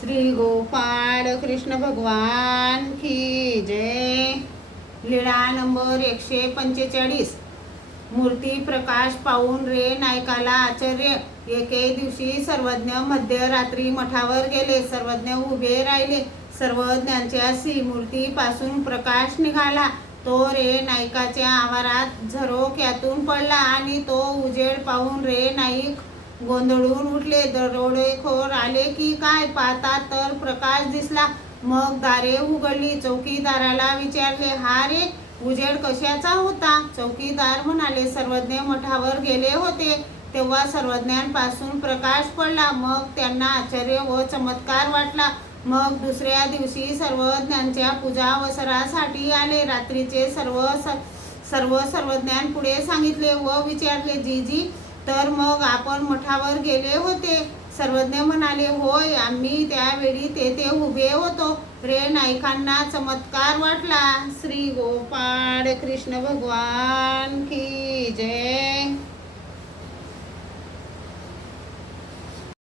श्री गोपाळ कृष्ण भगवान की जय। लीळा नंबर 145। मूर्ती प्रकाश पाहून रे नायकाला आश्चर्य। एके दिवशी सर्वज्ञ मध्यरात्री मठावर गेले। सर्वज्ञ उभे राहिले। सर्वज्ञांच्या मूर्तीपासून प्रकाश निघाला। तो रे नायकाच्या आवारात झरोक्यातून पडला आणि तो उजेड पाहून रे नाईक गोंधळून उठले। दरोडेखोर आले की काय पाहतात तर प्रकाश दिसला। मग दारे उघडली। चौकीदाराला विचारले, हा रे उजेड कशाचा होता? चौकीदार म्हणाले, सर्वज्ञ मठावर गेले होते तेव्हा सर्वज्ञांपासून प्रकाश पडला। मग त्यांना आश्चर्य व चमत्कार वाटला। मग दुसऱ्या दिवशी सर्वज्ञांच्या पूजावसरासाठी आले। रात्रीचे सर्व सर्वज्ञांपुढे सांगितले व विचारले, जीजी तर मग आपण मठावर गेले होते? सर्वज्ञ म्हणाले, होय, आम्ही त्यावेळी तेथे उभे होतो। रे नायकांना चमत्कार वाटला। श्री गोपाळ कृष्ण भगवान की जय।